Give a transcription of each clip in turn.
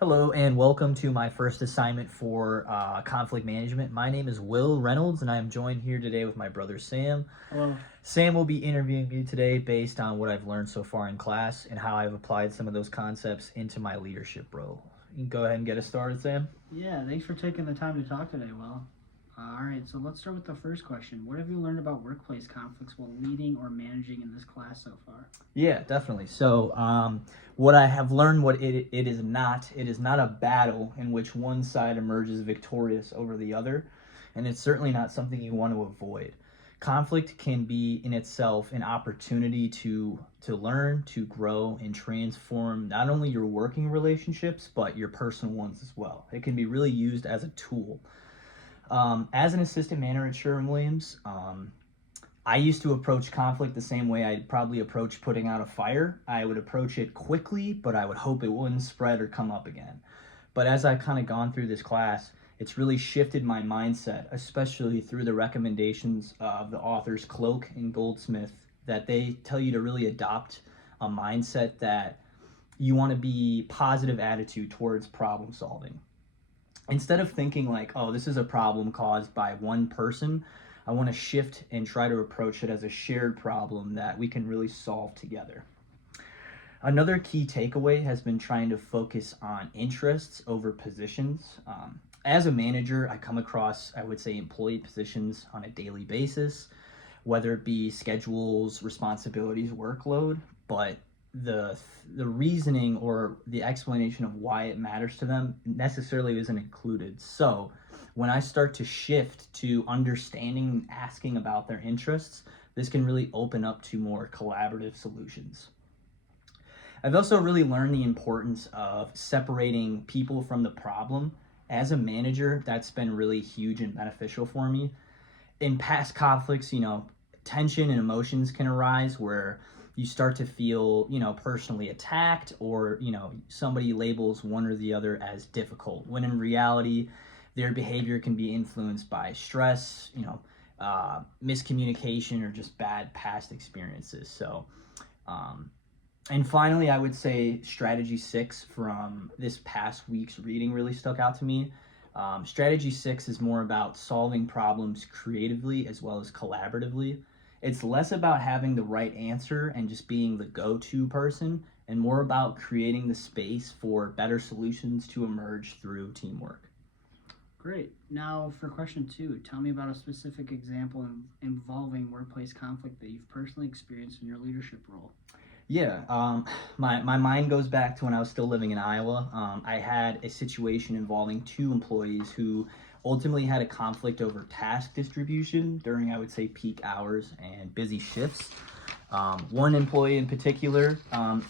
Hello and welcome to my first assignment for conflict management. My name is Will Reynolds and I am joined here today with my brother Sam. Hello. Sam will be interviewing me today based on what I've learned so far in class and how I've applied some of those concepts into my leadership role. You can go ahead and get us started, Sam. Yeah, thanks for taking the time to talk today, Will. All right, so let's start with the first question. What have you learned about workplace conflicts while leading or managing in this class so far? Yeah, definitely. What I have learned, it is not a battle in which one side emerges victorious over the other, and it's certainly not something you want to avoid. Conflict can be in itself an opportunity to learn, to grow, and transform not only your working relationships but your personal ones as well. It can be really used as a tool. As an assistant manager at Sherwin-Williams, I used to approach conflict the same way I'd probably approach putting out a fire. I would approach it quickly, but I would hope it wouldn't spread or come up again. But as I've kind of gone through this class, it's really shifted my mindset, especially through the recommendations of the authors Cloak and Goldsmith, that they tell you to really adopt a mindset that you want to be positive attitude towards problem solving. Instead of thinking like, oh, this is a problem caused by one person, I want to shift and try to approach it as a shared problem that we can really solve together. Another key takeaway has been trying to focus on interests over positions. As a manager, I come across, I would say, employee positions on a daily basis, whether it be schedules, responsibilities, workload, but the the reasoning or the explanation of why it matters to them necessarily isn't included. So when I start to shift to understanding and asking about their interests, this can really open up to more collaborative solutions. I've also really learned the importance of separating people from the problem. As a manager, that's been really huge and beneficial for me. In past conflicts, tension and emotions can arise where you start to feel, personally attacked, or, somebody labels one or the other as difficult, when in reality, their behavior can be influenced by stress, miscommunication, or just bad past experiences. Um, and finally, I would say strategy 6 from this past week's reading really stuck out to me. Strategy 6 is more about solving problems creatively as well as collaboratively. It's less about having the right answer and just being the go to person, and more about creating the space for better solutions to emerge through teamwork. Great. Now, for question two, tell me about a specific example involving workplace conflict that you've personally experienced in your leadership role. Yeah, my mind goes back to when I was still living in Iowa. I had a situation involving two employees who ultimately had a conflict over task distribution during, I would say, peak hours and busy shifts. One employee in particular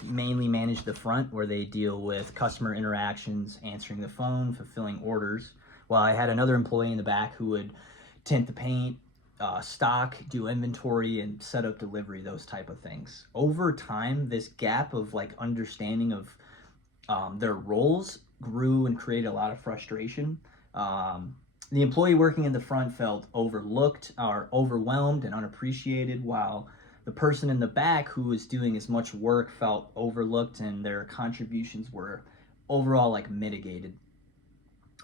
mainly managed the front where they deal with customer interactions, answering the phone, fulfilling orders, while I had another employee in the back who would tint the paint, stock, do inventory, and set up delivery, those type of things. Over time, this gap of like understanding of their roles grew and created a lot of frustration. The employee working in the front felt overlooked or overwhelmed and unappreciated, while the person in the back who was doing as much work felt overlooked and their contributions were overall like mitigated.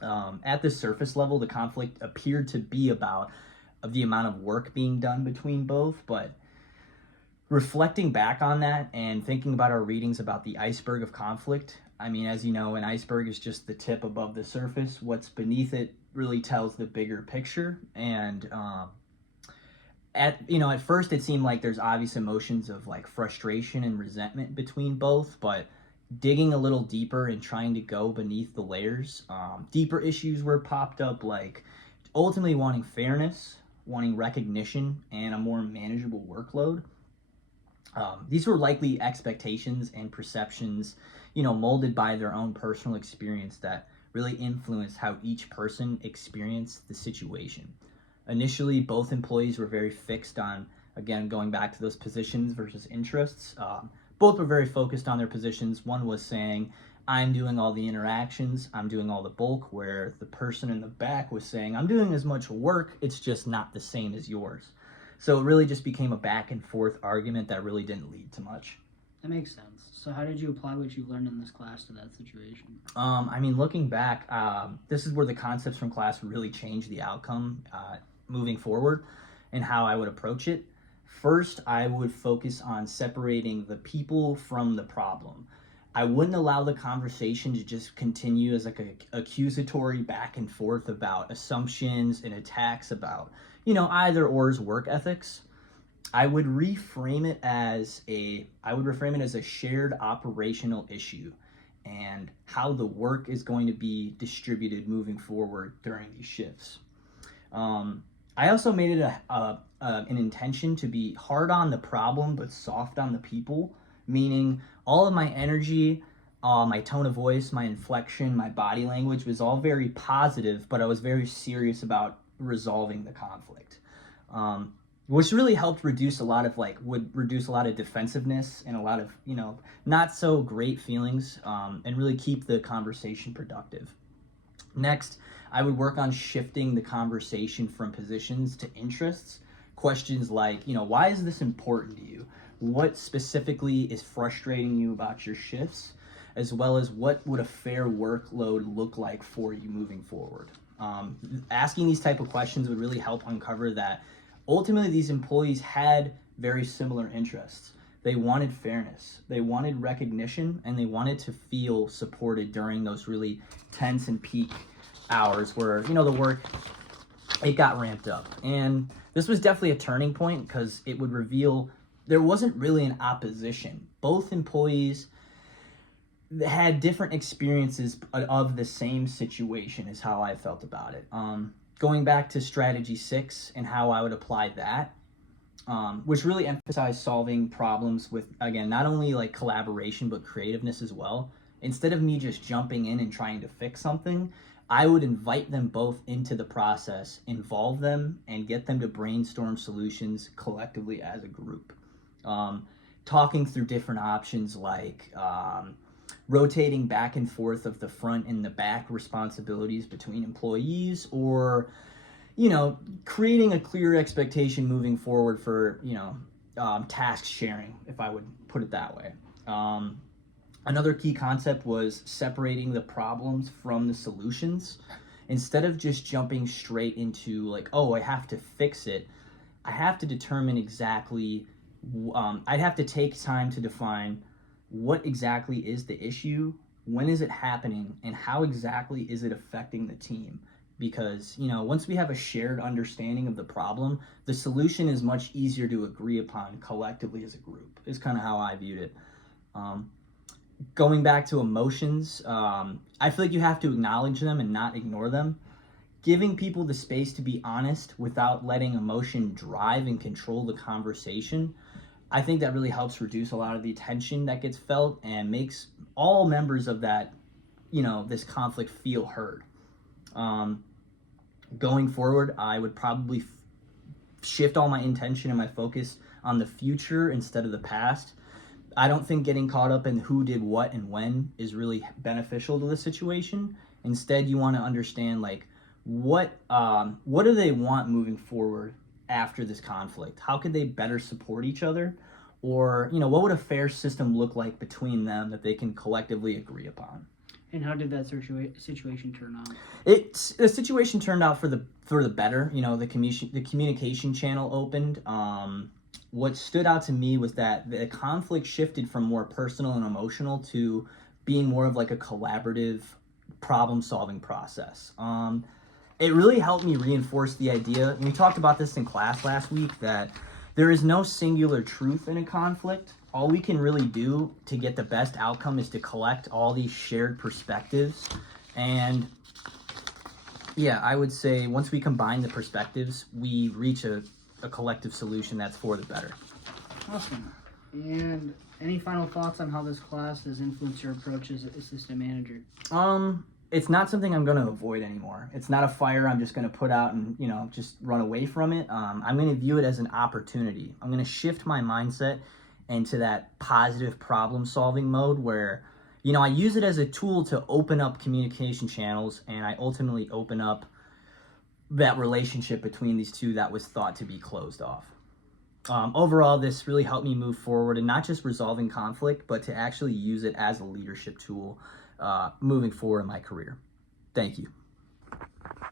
At the surface level, the conflict appeared to be about of the amount of work being done between both, but reflecting back on that and thinking about our readings about the iceberg of conflict, I mean, as you know, an iceberg is just the tip above the surface. What's beneath it really tells the bigger picture. And at first it seemed like there's obvious emotions of like frustration and resentment between both, but digging a little deeper and trying to go beneath the layers, deeper issues were popped up, like ultimately wanting fairness, wanting recognition, and a more manageable workload. These were likely expectations and perceptions, molded by their own personal experience that really influenced how each person experienced the situation. Initially, both employees were very fixed on, again, going back to those positions versus interests. Both were very focused on their positions. One was saying, I'm doing all the interactions, I'm doing all the bulk, where the person in the back was saying, I'm doing as much work, it's just not the same as yours. So it really just became a back and forth argument that really didn't lead to much. That makes sense. So how did you apply what you learned in this class to that situation? I mean, looking back, this is where the concepts from class really changed the outcome moving forward and how I would approach it. First, I would focus on separating the people from the problem. I wouldn't allow the conversation to just continue as like a accusatory back and forth about assumptions and attacks about, either or's work ethics. I would reframe it as a shared operational issue and how the work is going to be distributed moving forward during these shifts. I also made it an intention to be hard on the problem but soft on the people, meaning all of my energy, my tone of voice, my inflection, my body language was all very positive, but I was very serious about resolving the conflict. Which really helped would reduce a lot of defensiveness and a lot of, not so great feelings, and really keep the conversation productive. Next, I would work on shifting the conversation from positions to interests. Questions like, why is this important to you? What specifically is frustrating you about your shifts? As well as what would a fair workload look like for you moving forward? Asking these type of questions would really help uncover that ultimately these employees had very similar interests. They wanted fairness, they wanted recognition, and they wanted to feel supported during those really tense and peak hours where, the work, it got ramped up. And this was definitely a turning point because it would reveal there wasn't really an opposition. Both employees had different experiences of the same situation is how I felt about it. Going back to strategy 6 and how I would apply that, which really emphasized solving problems with, again, not only like collaboration, but creativeness as well. Instead of me just jumping in and trying to fix something, I would invite them both into the process, involve them, and get them to brainstorm solutions collectively as a group. Talking through different options like rotating back and forth of the front and the back responsibilities between employees, or creating a clear expectation moving forward for task sharing, if I would put it that way. Another key concept was separating the problems from the solutions. Instead of just jumping straight into like, oh, I have to fix it, I have to determine exactly, I'd have to take time to define what exactly is the issue, when is it happening, and how exactly is it affecting the team. Because, once we have a shared understanding of the problem, the solution is much easier to agree upon collectively as a group, is kind of how I viewed it. Going back to emotions, I feel like you have to acknowledge them and not ignore them. Giving people the space to be honest without letting emotion drive and control the conversation, I think that really helps reduce a lot of the tension that gets felt and makes all members of that, this conflict feel heard. Going forward, I would probably shift all my intention and my focus on the future instead of the past. I don't think getting caught up in who did what and when is really beneficial to the situation. Instead, you want to understand like what do they want moving forward after this conflict? How could they better support each other? Or, what would a fair system look like between them that they can collectively agree upon? And how did that situation turn out? The situation turned out for the better. The communication channel opened. What stood out to me was that the conflict shifted from more personal and emotional to being more of like a collaborative problem-solving process. It really helped me reinforce the idea, and we talked about this in class last week, that there is no singular truth in a conflict. All we can really do to get the best outcome is to collect all these shared perspectives. And yeah, I would say once we combine the perspectives, we reach a collective solution that's for the better. Awesome. And any final thoughts on how this class has influenced your approach as assistant manager? It's not something I'm going to avoid anymore. It's not a fire I'm just going to put out and, just run away from it. I'm going to view it as an opportunity. I'm going to shift my mindset into that positive problem-solving mode where, I use it as a tool to open up communication channels, and I ultimately open up that relationship between these two that was thought to be closed off. Overall, this really helped me move forward and not just resolving conflict, but to actually use it as a leadership tool moving forward in my career. Thank you.